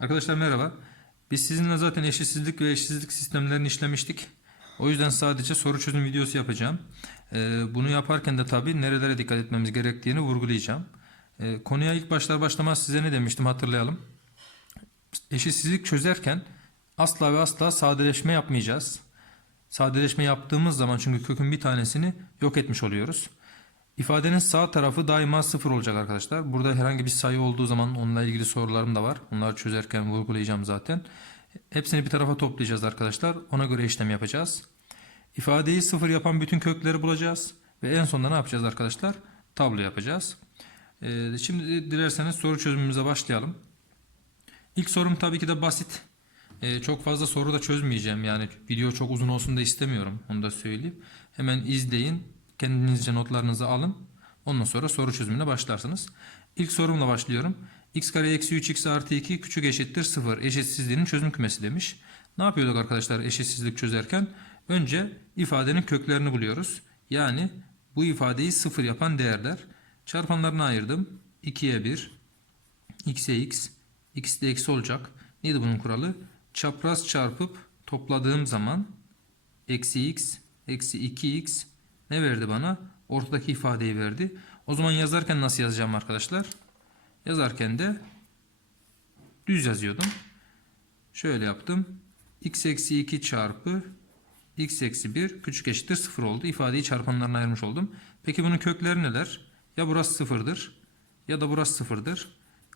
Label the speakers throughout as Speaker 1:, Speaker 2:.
Speaker 1: Arkadaşlar merhaba. Biz sizinle zaten eşitsizlik ve eşitsizlik sistemlerini işlemiştik. O yüzden sadece soru çözüm videosu yapacağım. Ee, bunu yaparken de tabii nerelere dikkat etmemiz gerektiğini vurgulayacağım. Ee, konuya ilk başlar başlamaz size ne demiştim hatırlayalım. Eşitsizlik çözerken asla ve asla sadeleşme yapmayacağız. Sadeleşme yaptığımız zaman çünkü kökün bir tanesini yok etmiş oluyoruz. İfadenin sağ tarafı daima sıfır olacak arkadaşlar. Burada herhangi bir sayı olduğu zaman onunla ilgili sorularım da var. Onları çözerken vurgulayacağım zaten. Hepsini bir tarafa toplayacağız arkadaşlar. Ona göre işlem yapacağız. İfadeyi sıfır yapan bütün kökleri bulacağız. Ve en sonunda ne yapacağız arkadaşlar? Tablo yapacağız. Ee, şimdi dilerseniz soru çözümümüze başlayalım. İlk sorum tabii ki de basit. Ee, çok fazla soru da çözmeyeceğim. Yani video çok uzun olsun da istemiyorum. Onu da söyleyeyim. Hemen izleyin. Kendinizce notlarınızı alın. Ondan sonra soru çözümüne başlarsınız. İlk sorumla başlıyorum. x kare eksi 3x artı 2 küçük eşittir 0 eşitsizliğinin çözüm kümesi demiş. Ne yapıyorduk arkadaşlar eşitsizlik çözerken? Önce ifadenin köklerini buluyoruz. Yani bu ifadeyi 0 yapan değerler. Çarpanlarına ayırdım. 2'ye 1, x'e x, x de eksi olacak. Neydi bunun kuralı? Çapraz çarpıp topladığım zaman eksi x, eksi 2x ne verdi bana? Ortadaki ifadeyi verdi. O zaman yazarken nasıl yazacağım arkadaşlar? Yazarken de düz yazıyordum. Şöyle yaptım. x eksi 2 çarpı x eksi 1 küçük eşittir 0 oldu. İfadeyi çarpanlarına ayırmış oldum. Peki bunun kökleri neler? Ya burası sıfırdır ya da burası sıfırdır.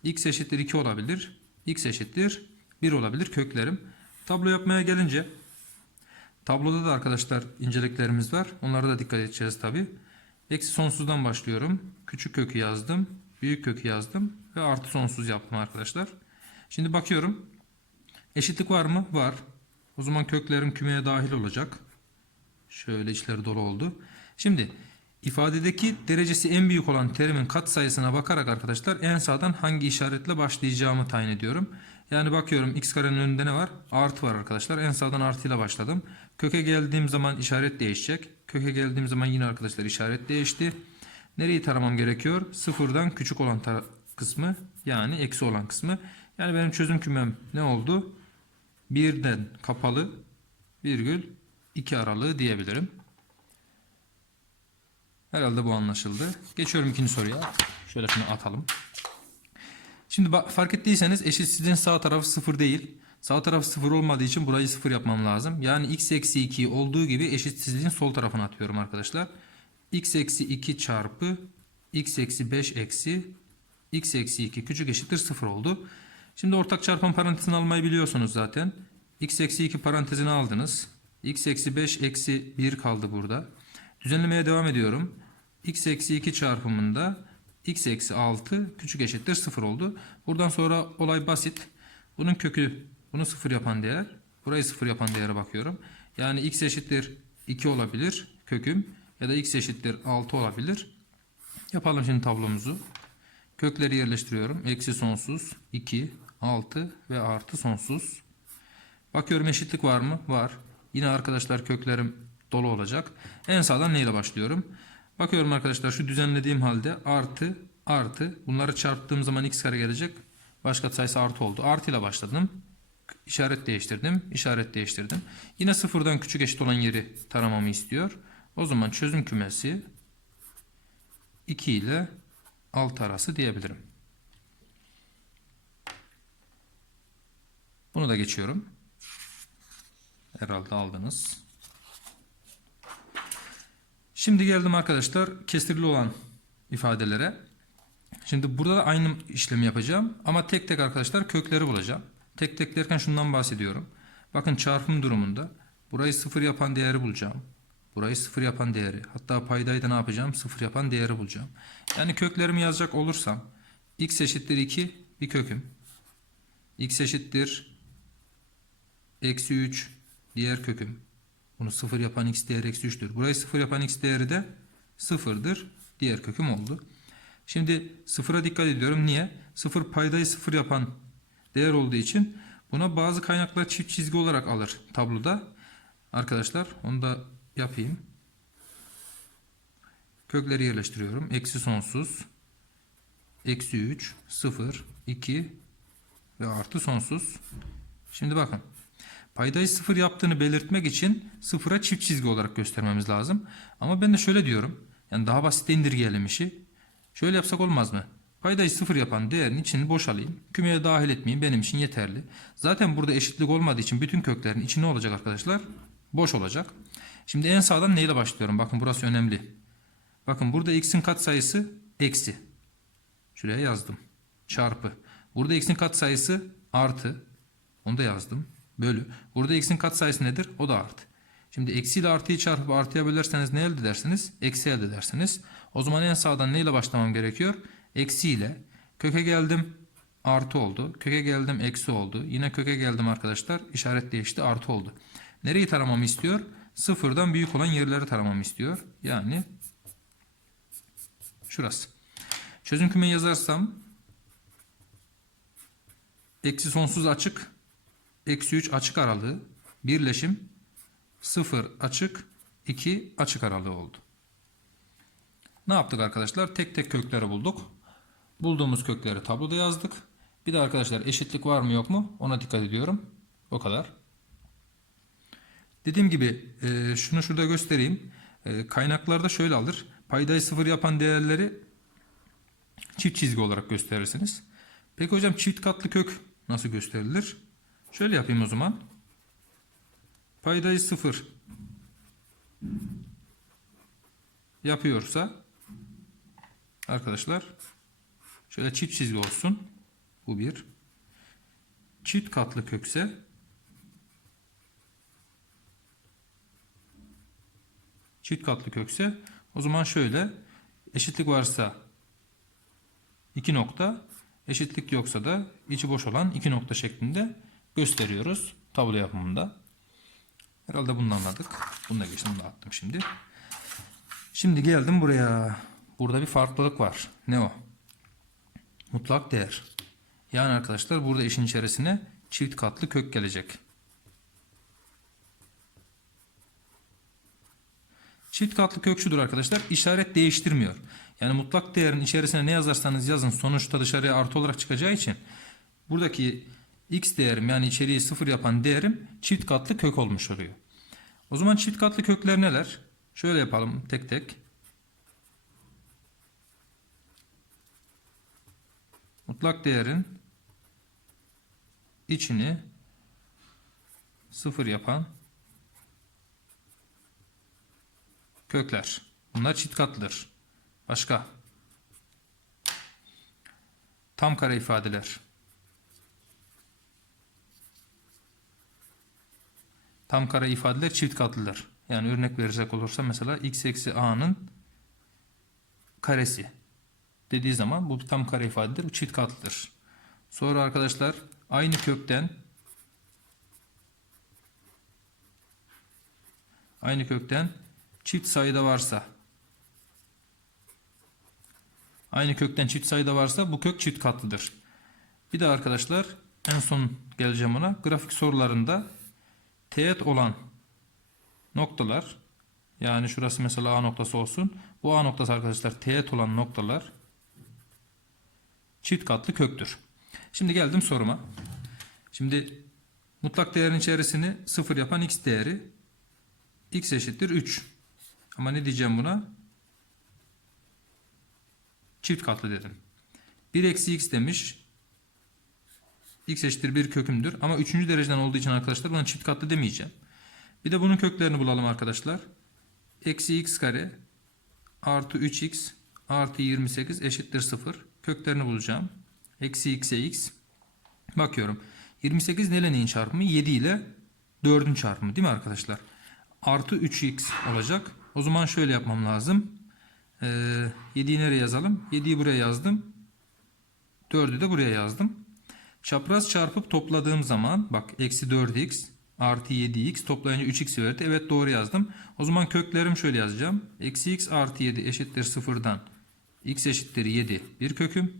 Speaker 1: x eşittir 2 olabilir. x eşittir 1 olabilir köklerim. Tablo yapmaya gelince tabloda da arkadaşlar inceliklerimiz var. Onlara da dikkat edeceğiz tabi. Eksi sonsuzdan başlıyorum. Küçük kökü yazdım. Büyük kökü yazdım. Ve artı sonsuz yaptım arkadaşlar. Şimdi bakıyorum. Eşitlik var mı? Var. O zaman köklerim kümeye dahil olacak. Şöyle içleri dolu oldu. Şimdi ifadedeki derecesi en büyük olan terimin katsayısına bakarak arkadaşlar en sağdan hangi işaretle başlayacağımı tayin ediyorum. Yani bakıyorum x karenin önünde ne var? Artı var arkadaşlar. En sağdan artıyla başladım. Köke geldiğim zaman işaret değişecek. Köke geldiğim zaman yine arkadaşlar işaret değişti. Nereyi taramam gerekiyor? Sıfırdan küçük olan kısmı yani eksi olan kısmı. Yani benim çözüm kümem ne oldu? Birden kapalı virgül 2 aralığı diyebilirim. Herhalde bu anlaşıldı. Geçiyorum ikinci soruya. Şöyle şunu atalım. Şimdi bak, fark ettiyseniz eşitsizliğin sağ tarafı sıfır değil. Sağ tarafı sıfır olmadığı için burayı sıfır yapmam lazım. Yani x eksi 2 olduğu gibi eşitsizliğin sol tarafına atıyorum arkadaşlar. x eksi 2 çarpı x eksi 5 eksi x eksi 2 küçük eşittir sıfır oldu. Şimdi ortak çarpan parantezini almayı biliyorsunuz zaten. x eksi 2 parantezini aldınız. x eksi 5 eksi 1 kaldı burada. Düzenlemeye devam ediyorum. x eksi 2 çarpımında x eksi 6 küçük eşittir 0 oldu. Buradan sonra olay basit. Bunun kökü bunu 0 yapan değer. Burayı 0 yapan değere bakıyorum. Yani x eşittir 2 olabilir köküm. Ya da x eşittir 6 olabilir. Yapalım şimdi tablomuzu. Kökleri yerleştiriyorum. Eksi sonsuz 2, 6 ve artı sonsuz. Bakıyorum eşitlik var mı? Var. Yine arkadaşlar köklerim dolu olacak. En sağdan neyle başlıyorum? Bakıyorum arkadaşlar şu düzenlediğim halde artı artı bunları çarptığım zaman x kare gelecek. Başka sayısı artı oldu. Artı ile başladım. İşaret değiştirdim. işaret değiştirdim. Yine sıfırdan küçük eşit olan yeri taramamı istiyor. O zaman çözüm kümesi 2 ile 6 arası diyebilirim. Bunu da geçiyorum. Herhalde aldınız. Şimdi geldim arkadaşlar kesirli olan ifadelere. Şimdi burada da aynı işlemi yapacağım ama tek tek arkadaşlar kökleri bulacağım. Tek tek derken şundan bahsediyorum. Bakın çarpım durumunda burayı sıfır yapan değeri bulacağım. Burayı sıfır yapan değeri. Hatta paydayı da ne yapacağım? Sıfır yapan değeri bulacağım. Yani köklerimi yazacak olursam x eşittir 2 bir köküm. x eşittir eksi 3 diğer köküm. Bunu sıfır yapan x değeri eksi 3'tür. Burayı sıfır yapan x değeri de sıfırdır. Diğer köküm oldu. Şimdi sıfıra dikkat ediyorum. Niye? Sıfır paydayı sıfır yapan değer olduğu için buna bazı kaynaklar çift çizgi olarak alır tabloda. Arkadaşlar onu da yapayım. Kökleri yerleştiriyorum. Eksi sonsuz. Eksi 3, 0, 2 ve artı sonsuz. Şimdi bakın. Paydayı sıfır yaptığını belirtmek için sıfıra çift çizgi olarak göstermemiz lazım. Ama ben de şöyle diyorum. Yani daha basit indirgeyelim işi. Şöyle yapsak olmaz mı? Paydayı sıfır yapan değerin içini boşalayım. Kümeye dahil etmeyeyim. Benim için yeterli. Zaten burada eşitlik olmadığı için bütün köklerin içi ne olacak arkadaşlar? Boş olacak. Şimdi en sağdan neyle başlıyorum? Bakın burası önemli. Bakın burada x'in katsayısı eksi. Şuraya yazdım. Çarpı. Burada x'in katsayısı artı. Onu da yazdım. Bölü. Burada x'in katsayısı nedir? O da artı. Şimdi eksi ile artıyı çarpıp artıya bölerseniz ne elde edersiniz? Eksi elde edersiniz. O zaman en sağdan neyle başlamam gerekiyor? Eksi ile. Köke geldim. Artı oldu. Köke geldim. Eksi oldu. Yine köke geldim arkadaşlar. İşaret değişti. Artı oldu. Nereyi taramamı istiyor? Sıfırdan büyük olan yerleri taramamı istiyor. Yani şurası. Çözüm kümeyi yazarsam eksi sonsuz açık eksi 3 açık aralığı birleşim 0 açık 2 açık aralığı oldu. Ne yaptık arkadaşlar? Tek tek kökleri bulduk. Bulduğumuz kökleri tabloda yazdık. Bir de arkadaşlar eşitlik var mı yok mu ona dikkat ediyorum. O kadar. Dediğim gibi e, şunu şurada göstereyim. E, kaynaklarda şöyle alır. Paydayı sıfır yapan değerleri çift çizgi olarak gösterirsiniz. Peki hocam çift katlı kök nasıl gösterilir? Şöyle yapayım o zaman. Paydayı sıfır yapıyorsa arkadaşlar şöyle çift çizgi olsun. Bu bir. Çift katlı kökse çift katlı kökse o zaman şöyle eşitlik varsa 2 nokta eşitlik yoksa da içi boş olan 2 nokta şeklinde gösteriyoruz tablo yapımında. Herhalde bunu anladık. Bunu da geçtim dağıttım şimdi. Şimdi geldim buraya. Burada bir farklılık var. Ne o? Mutlak değer. Yani arkadaşlar burada işin içerisine çift katlı kök gelecek. Çift katlı kök şudur arkadaşlar. İşaret değiştirmiyor. Yani mutlak değerin içerisine ne yazarsanız yazın sonuçta dışarıya artı olarak çıkacağı için buradaki x değerim yani içeriği sıfır yapan değerim çift katlı kök olmuş oluyor. O zaman çift katlı kökler neler? Şöyle yapalım tek tek. Mutlak değerin içini sıfır yapan kökler. Bunlar çift katlıdır. Başka? Tam kare ifadeler. Tam kare ifadeler çift katlıdır. Yani örnek verecek olursa mesela x eksi a'nın karesi dediği zaman bu tam kare ifadedir. Bu çift katlıdır. Sonra arkadaşlar aynı kökten aynı kökten çift sayıda varsa aynı kökten çift sayıda varsa bu kök çift katlıdır. Bir de arkadaşlar en son geleceğim ona. Grafik sorularında teğet olan noktalar yani şurası mesela A noktası olsun. Bu A noktası arkadaşlar teğet olan noktalar çift katlı köktür. Şimdi geldim soruma. Şimdi mutlak değerin içerisini sıfır yapan x değeri x eşittir 3. Ama ne diyeceğim buna? Çift katlı dedim. 1 eksi x demiş. X eşittir 1 kökümdür. Ama 3. dereceden olduğu için arkadaşlar buna çift katlı demeyeceğim. Bir de bunun köklerini bulalım arkadaşlar. Eksi x kare artı 3x artı 28 eşittir 0. Köklerini bulacağım. Eksi x'e x. Bakıyorum. 28 neyle neyin çarpımı? 7 ile 4'ün çarpımı değil mi arkadaşlar? Artı 3x olacak. O zaman şöyle yapmam lazım. Ee, 7'yi nereye yazalım? 7'yi buraya yazdım. 4'ü de buraya yazdım. Çapraz çarpıp topladığım zaman bak eksi 4x artı 7x toplayınca 3x verdi. Evet doğru yazdım. O zaman köklerim şöyle yazacağım. Eksi x artı 7 eşittir 0'dan x eşittir 7 bir köküm.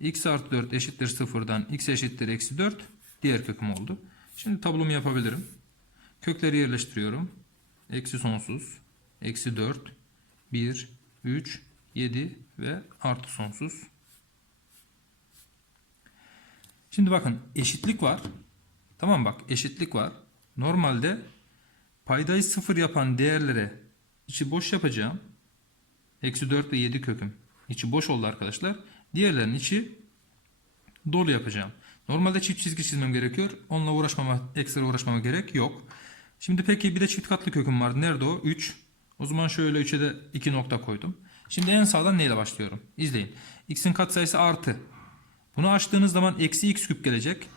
Speaker 1: x artı 4 eşittir 0'dan x eşittir eksi 4 diğer köküm oldu. Şimdi tablomu yapabilirim. Kökleri yerleştiriyorum. Eksi sonsuz, eksi 4, 1, 3, 7 ve artı sonsuz. Şimdi bakın eşitlik var. Tamam bak eşitlik var. Normalde paydayı sıfır yapan değerlere içi boş yapacağım. Eksi 4 ve 7 köküm. İçi boş oldu arkadaşlar. Diğerlerinin içi dolu yapacağım. Normalde çift çizgi çizmem gerekiyor. Onunla uğraşmama, ekstra uğraşmama gerek yok. Şimdi peki bir de çift katlı köküm var. Nerede o? 3. O zaman şöyle 3'e de 2 nokta koydum. Şimdi en sağdan neyle başlıyorum? İzleyin. X'in katsayısı artı. Bunu açtığınız zaman eksi x küp gelecek.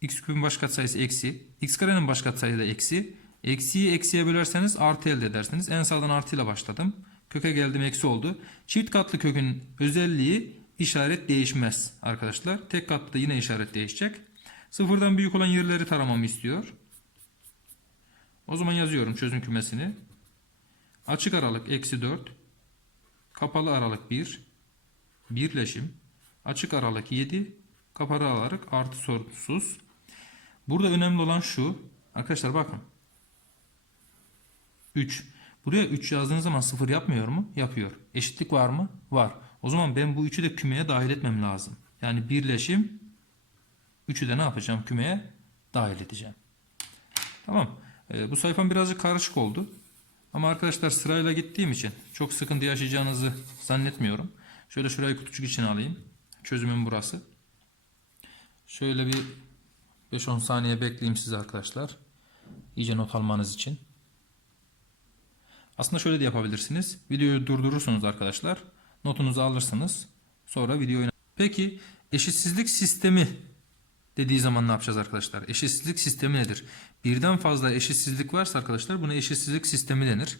Speaker 1: x küpün baş katsayısı eksi. x karenin baş katsayısı da eksi. Eksiyi eksiye bölerseniz artı elde edersiniz. En sağdan artıyla başladım. Köke geldim eksi oldu. Çift katlı kökün özelliği işaret değişmez arkadaşlar. Tek katlı yine işaret değişecek. Sıfırdan büyük olan yerleri taramamı istiyor. O zaman yazıyorum çözüm kümesini. Açık aralık eksi 4. Kapalı aralık 1. Birleşim. Açık aralık 7. Kapalı aralık artı sonsuz. Burada önemli olan şu. Arkadaşlar bakın. 3. Buraya 3 yazdığınız zaman 0 yapmıyor mu? Yapıyor. Eşitlik var mı? Var. O zaman ben bu 3'ü de kümeye dahil etmem lazım. Yani birleşim 3'ü de ne yapacağım? Kümeye dahil edeceğim. Tamam. Ee, bu sayfam birazcık karışık oldu. Ama arkadaşlar sırayla gittiğim için çok sıkıntı yaşayacağınızı zannetmiyorum. Şöyle şurayı kutucuk için alayım. Çözümüm burası. Şöyle bir 5-10 saniye bekleyeyim size arkadaşlar. İyice not almanız için. Aslında şöyle de yapabilirsiniz. Videoyu durdurursunuz arkadaşlar. Notunuzu alırsınız. Sonra videoyu... Peki eşitsizlik sistemi dediği zaman ne yapacağız arkadaşlar? Eşitsizlik sistemi nedir? Birden fazla eşitsizlik varsa arkadaşlar buna eşitsizlik sistemi denir.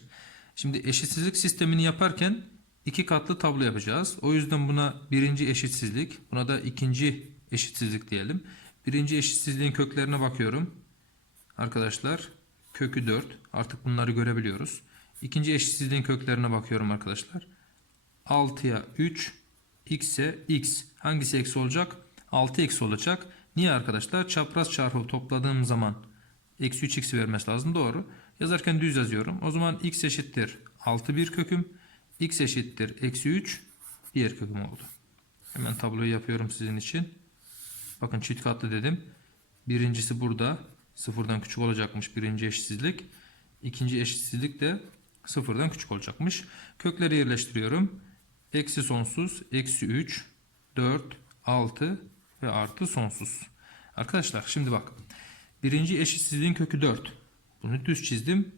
Speaker 1: Şimdi eşitsizlik sistemini yaparken iki katlı tablo yapacağız. O yüzden buna birinci eşitsizlik, buna da ikinci eşitsizlik diyelim. Birinci eşitsizliğin köklerine bakıyorum. Arkadaşlar kökü 4. Artık bunları görebiliyoruz. İkinci eşitsizliğin köklerine bakıyorum arkadaşlar. 6'ya 3, x'e x. Hangisi eksi olacak? 6 eksi olacak. Niye arkadaşlar? Çapraz çarpı topladığım zaman eksi 3 x vermesi lazım. Doğru. Yazarken düz yazıyorum. O zaman x eşittir 6 bir köküm. X eşittir eksi 3 diğer köküm oldu. Hemen tabloyu yapıyorum sizin için. Bakın çift katlı dedim. Birincisi burada. Sıfırdan küçük olacakmış birinci eşitsizlik. İkinci eşitsizlik de sıfırdan küçük olacakmış. Kökleri yerleştiriyorum. Eksi sonsuz, eksi 3, 4, 6 ve artı sonsuz. Arkadaşlar şimdi bak. Birinci eşitsizliğin kökü 4. Bunu düz çizdim.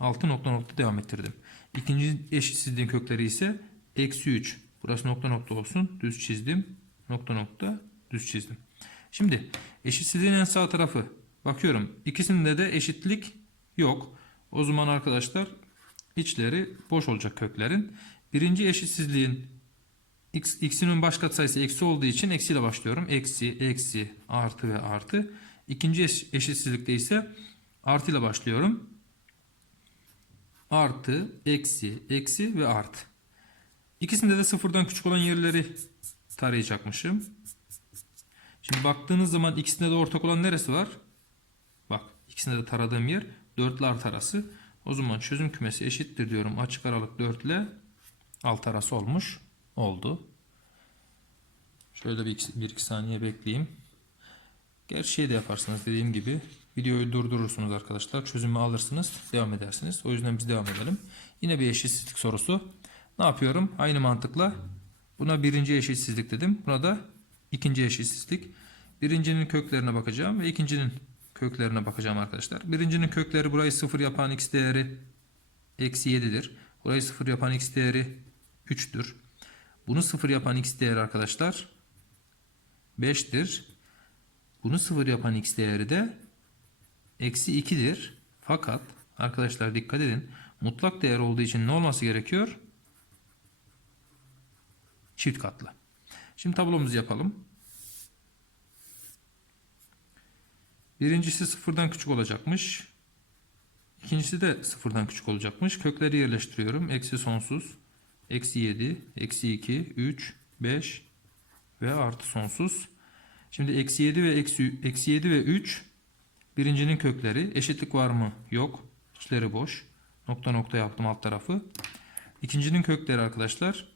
Speaker 1: 6 nokta nokta devam ettirdim. İkinci eşitsizliğin kökleri ise eksi 3. Burası nokta nokta olsun. Düz çizdim. Nokta nokta düz çizdim. Şimdi eşitsizliğin en sağ tarafı. Bakıyorum. İkisinde de eşitlik yok. O zaman arkadaşlar içleri boş olacak köklerin. Birinci eşitsizliğin x, baş katsayısı eksi olduğu için eksiyle başlıyorum. Eksi, eksi, artı ve artı. İkinci eş, eşitsizlikte ise artı ile başlıyorum. Artı, eksi, eksi ve artı. İkisinde de sıfırdan küçük olan yerleri tarayacakmışım. Şimdi baktığınız zaman ikisinde de ortak olan neresi var? Bak ikisinde de taradığım yer 4 ile artı arası. O zaman çözüm kümesi eşittir diyorum. Açık aralık 4 ile alt arası olmuş. Oldu. Şöyle bir 1-2 saniye bekleyeyim. Gerçi şey de yaparsınız dediğim gibi. Videoyu durdurursunuz arkadaşlar. Çözümü alırsınız. Devam edersiniz. O yüzden biz devam edelim. Yine bir eşitsizlik sorusu. Ne yapıyorum? Aynı mantıkla buna birinci eşitsizlik dedim. Buna da ikinci eşitsizlik. Birincinin köklerine bakacağım ve ikincinin köklerine bakacağım arkadaşlar. Birincinin kökleri burayı sıfır yapan x değeri eksi 7'dir. Burayı sıfır yapan x değeri 3'tür. Bunu sıfır yapan x değeri arkadaşlar 5'tir. Bunu sıfır yapan x değeri de eksi 2'dir. Fakat arkadaşlar dikkat edin. Mutlak değer olduğu için ne olması gerekiyor? Çift katlı. Şimdi tablomuzu yapalım. Birincisi sıfırdan küçük olacakmış. İkincisi de sıfırdan küçük olacakmış. Kökleri yerleştiriyorum. Eksi sonsuz. Eksi 7, eksi 2, 3, 5 ve artı sonsuz. Şimdi eksi 7 ve eksi, eksi 7 ve 3 birincinin kökleri. Eşitlik var mı? Yok. İçleri boş. Nokta nokta yaptım alt tarafı. İkincinin kökleri arkadaşlar.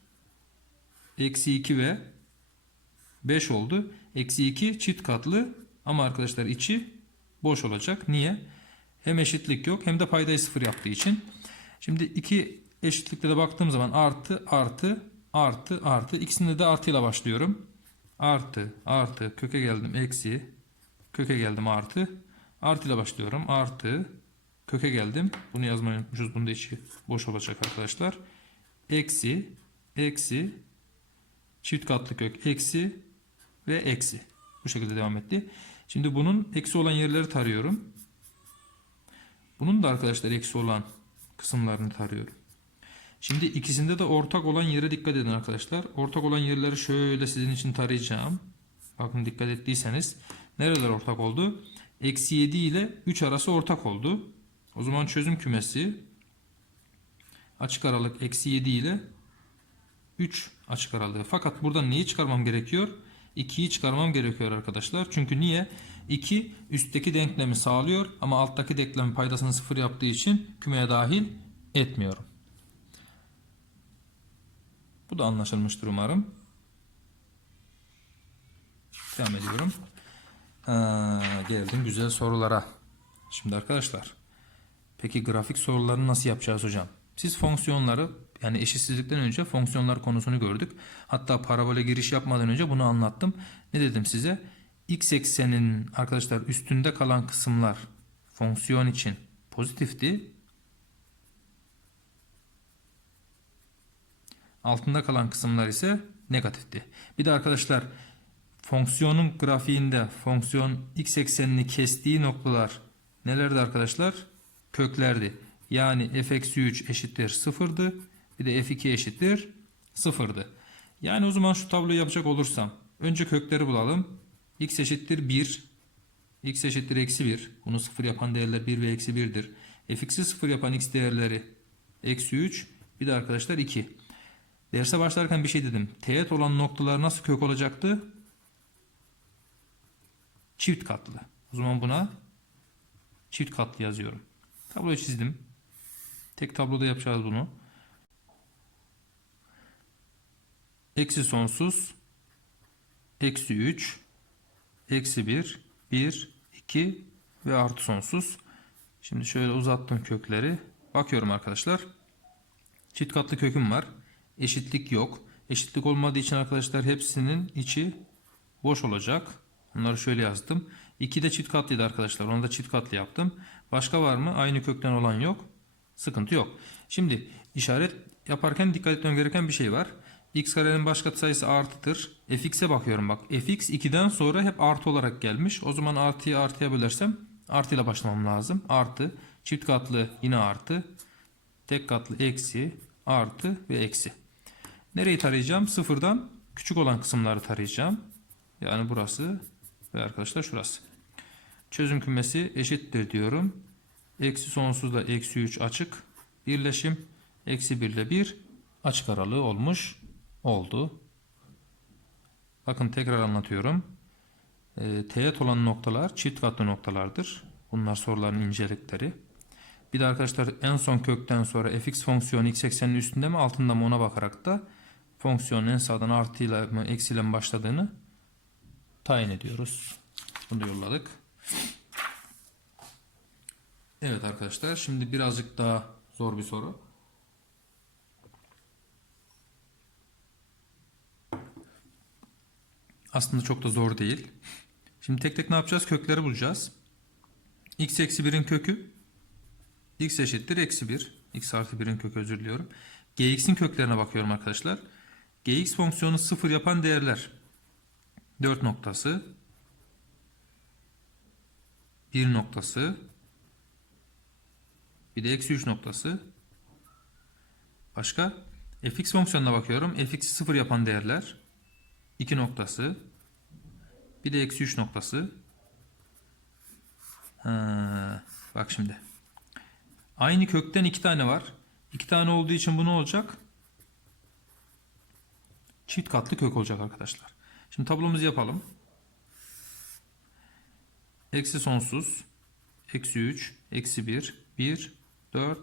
Speaker 1: Eksi 2 ve 5 oldu. Eksi 2 çift katlı ama arkadaşlar içi boş olacak. Niye? Hem eşitlik yok hem de paydayı sıfır yaptığı için. Şimdi iki eşitlikte de baktığım zaman artı artı artı artı ikisinde de artıyla başlıyorum. Artı artı köke geldim eksi köke geldim artı artıyla başlıyorum. Artı köke geldim. Bunu yazmayı unutmuşuz. Bunda içi boş olacak arkadaşlar. Eksi eksi çift katlı kök eksi ve eksi. Bu şekilde devam etti. Şimdi bunun eksi olan yerleri tarıyorum. Bunun da arkadaşlar eksi olan kısımlarını tarıyorum. Şimdi ikisinde de ortak olan yere dikkat edin arkadaşlar. Ortak olan yerleri şöyle sizin için tarayacağım. Bakın dikkat ettiyseniz. Nereler ortak oldu? Eksi 7 ile 3 arası ortak oldu. O zaman çözüm kümesi açık aralık eksi 7 ile 3 açık aralığı. Fakat burada neyi çıkarmam gerekiyor? 2'yi çıkarmam gerekiyor arkadaşlar. Çünkü niye? 2 üstteki denklemi sağlıyor ama alttaki denklemin paydasını sıfır yaptığı için kümeye dahil etmiyorum. Bu da anlaşılmıştır umarım. Devam ediyorum. Ha, geldim güzel sorulara. Şimdi arkadaşlar. Peki grafik sorularını nasıl yapacağız hocam? Siz fonksiyonları yani eşitsizlikten önce fonksiyonlar konusunu gördük. Hatta parabole giriş yapmadan önce bunu anlattım. Ne dedim size? X eksenin arkadaşlar üstünde kalan kısımlar fonksiyon için pozitifti. Altında kalan kısımlar ise negatifti. Bir de arkadaşlar fonksiyonun grafiğinde fonksiyon x eksenini kestiği noktalar nelerdi arkadaşlar? Köklerdi. Yani f eksi 3 eşittir sıfırdı. Bir de f2 eşittir sıfırdı. Yani o zaman şu tabloyu yapacak olursam önce kökleri bulalım. x eşittir 1. x eşittir eksi 1. Bunu sıfır yapan değerler 1 ve eksi 1'dir. fx'i sıfır yapan x değerleri eksi 3. Bir de arkadaşlar 2. Derse başlarken bir şey dedim. Teğet olan noktalar nasıl kök olacaktı? Çift katlı. O zaman buna çift katlı yazıyorum. Tabloyu çizdim. Tek tabloda yapacağız bunu. Eksi sonsuz. Eksi 3. Eksi 1. 1. 2. Ve artı sonsuz. Şimdi şöyle uzattım kökleri. Bakıyorum arkadaşlar. Çift katlı köküm var. Eşitlik yok. Eşitlik olmadığı için arkadaşlar hepsinin içi boş olacak. Bunları şöyle yazdım. 2 de çift katlıydı arkadaşlar. Onu da çift katlı yaptım. Başka var mı? Aynı kökten olan yok. Sıkıntı yok. Şimdi işaret yaparken dikkat etmem gereken bir şey var. x karenin baş katsayısı artıdır. fx'e bakıyorum bak. fx 2'den sonra hep artı olarak gelmiş. O zaman artıyı artıya bölersem artıyla başlamam lazım. Artı, çift katlı yine artı, tek katlı eksi, artı ve eksi. Nereyi tarayacağım? Sıfırdan küçük olan kısımları tarayacağım. Yani burası ve arkadaşlar şurası. Çözüm kümesi eşittir diyorum. Eksi sonsuzla eksi 3 açık. Birleşim. Eksi 1 ile 1 açık aralığı olmuş oldu. Bakın tekrar anlatıyorum. E, teğet olan noktalar çift katlı noktalardır. Bunlar soruların incelikleri. Bir de arkadaşlar en son kökten sonra fx fonksiyonu x eksenin üstünde mi altında mı ona bakarak da fonksiyonun en sağdan artıyla mı eksiyle mi başladığını tayin ediyoruz. Bunu da yolladık. Evet arkadaşlar şimdi birazcık daha zor bir soru. Aslında çok da zor değil. Şimdi tek tek ne yapacağız? Kökleri bulacağız. x eksi 1'in kökü x eşittir eksi 1. x artı 1'in kökü özür diliyorum. gx'in köklerine bakıyorum arkadaşlar. gx fonksiyonu 0 yapan değerler. 4 noktası. 1 noktası. Bir de eksi 3 noktası. Başka? Fx fonksiyonuna bakıyorum. Fx'i 0 yapan değerler. 2 noktası. Bir de eksi 3 noktası. Ha, bak şimdi. Aynı kökten 2 tane var. 2 tane olduğu için bu ne olacak? Çift katlı kök olacak arkadaşlar şimdi tablomuzu yapalım Eksi sonsuz. Eksi 3. Eksi 1. 1. 4.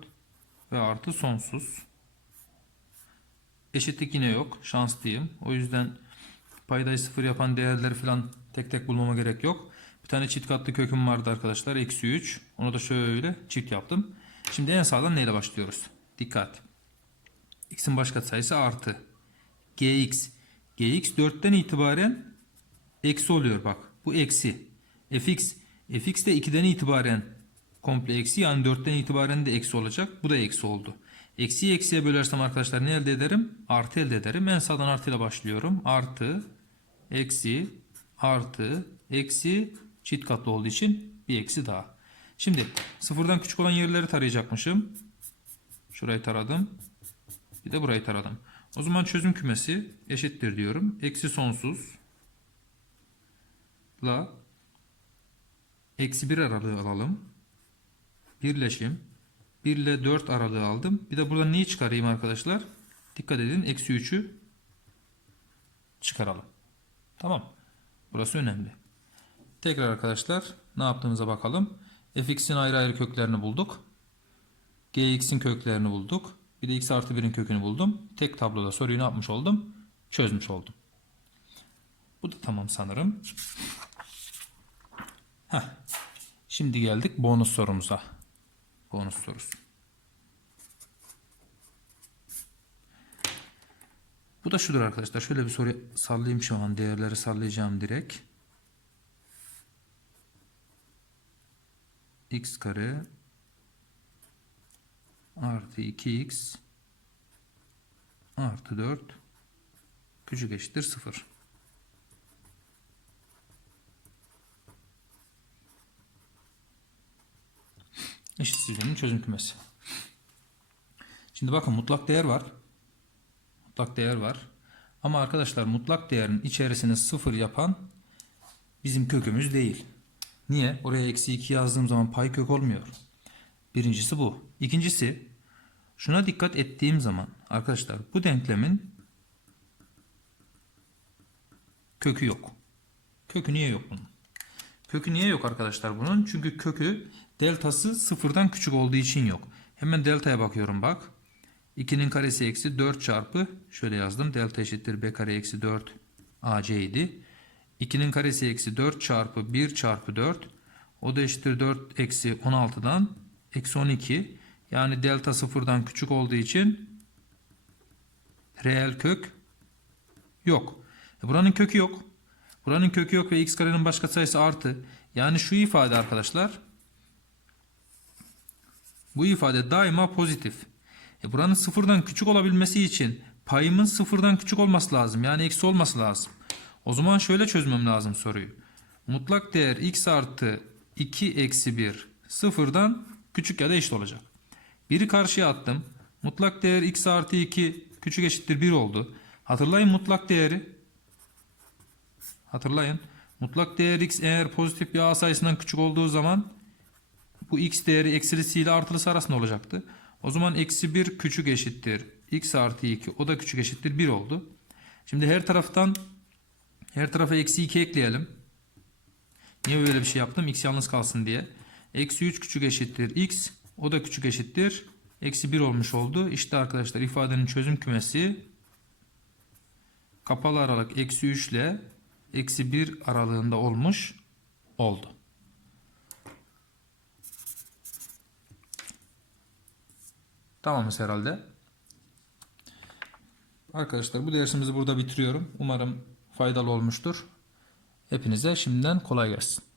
Speaker 1: Ve artı sonsuz. Eşitlik yine yok. Şanslıyım. O yüzden paydayı sıfır yapan değerleri falan tek tek bulmama gerek yok. Bir tane çift katlı köküm vardı arkadaşlar. Eksi 3. Onu da şöyle çift yaptım. Şimdi en sağdan neyle başlıyoruz? Dikkat. X'in baş katsayısı artı. Gx. Gx 4'ten itibaren eksi oluyor bak. Bu eksi. Fx. Fx de 2'den itibaren komple eksi yani 4'ten itibaren de eksi olacak. Bu da eksi oldu. Eksiyi eksiye bölersem arkadaşlar ne elde ederim? Artı elde ederim. En sağdan artıyla başlıyorum. Artı, eksi, artı, eksi çift katlı olduğu için bir eksi daha. Şimdi sıfırdan küçük olan yerleri tarayacakmışım. Şurayı taradım. Bir de burayı taradım. O zaman çözüm kümesi eşittir diyorum. Eksi sonsuz la eksi 1 aralığı alalım. Birleşim 1 ile 4 aralığı aldım. Bir de burada neyi çıkarayım arkadaşlar? Dikkat edin. Eksi 3'ü çıkaralım. Tamam. Burası önemli. Tekrar arkadaşlar ne yaptığımıza bakalım. fx'in ayrı ayrı köklerini bulduk. gx'in köklerini bulduk. Bir de x artı 1'in kökünü buldum. Tek tabloda soruyu ne yapmış oldum? Çözmüş oldum. Bu da tamam sanırım. Heh. Şimdi geldik bonus sorumuza. Bonus sorusu. Bu da şudur arkadaşlar. Şöyle bir soru sallayayım şu an. Değerleri sallayacağım direkt. x kare artı 2x artı 4 küçük eşittir 0. Eşitsizliğinin çözüm kümesi. Şimdi bakın mutlak değer var. Mutlak değer var. Ama arkadaşlar mutlak değerin içerisine 0 yapan bizim kökümüz değil. Niye? Oraya eksi 2 yazdığım zaman pay kök olmuyor. Birincisi bu. İkincisi şuna dikkat ettiğim zaman arkadaşlar bu denklemin kökü yok. Kökü niye yok bunun? Kökü niye yok arkadaşlar bunun? Çünkü kökü deltası sıfırdan küçük olduğu için yok. Hemen deltaya bakıyorum bak. 2'nin karesi eksi 4 çarpı şöyle yazdım. Delta eşittir b kare eksi 4 ac idi. 2'nin karesi eksi 4 çarpı 1 çarpı 4. O da eşittir 4 eksi 16'dan eksi 12. Yani delta sıfırdan küçük olduğu için reel kök yok. E buranın kökü yok. Buranın kökü yok ve x karenin başka sayısı artı. Yani şu ifade arkadaşlar. Bu ifade daima pozitif. E buranın sıfırdan küçük olabilmesi için payımın sıfırdan küçük olması lazım. Yani eksi olması lazım. O zaman şöyle çözmem lazım soruyu. Mutlak değer x artı 2 eksi 1 sıfırdan küçük ya da eşit olacak. Biri karşıya attım. Mutlak değer x artı 2 küçük eşittir 1 oldu. Hatırlayın mutlak değeri. Hatırlayın. Mutlak değer x eğer pozitif bir a sayısından küçük olduğu zaman bu x değeri eksilisi ile artılısı arasında olacaktı. O zaman eksi 1 küçük eşittir x artı 2 o da küçük eşittir 1 oldu. Şimdi her taraftan her tarafa eksi 2 ekleyelim. Niye böyle bir şey yaptım? X yalnız kalsın diye. Eksi 3 küçük eşittir x. O da küçük eşittir. Eksi 1 olmuş oldu. İşte arkadaşlar ifadenin çözüm kümesi kapalı aralık eksi 3 ile eksi 1 aralığında olmuş oldu. Tamamız herhalde. Arkadaşlar bu dersimizi burada bitiriyorum. Umarım faydalı olmuştur. Hepinize şimdiden kolay gelsin.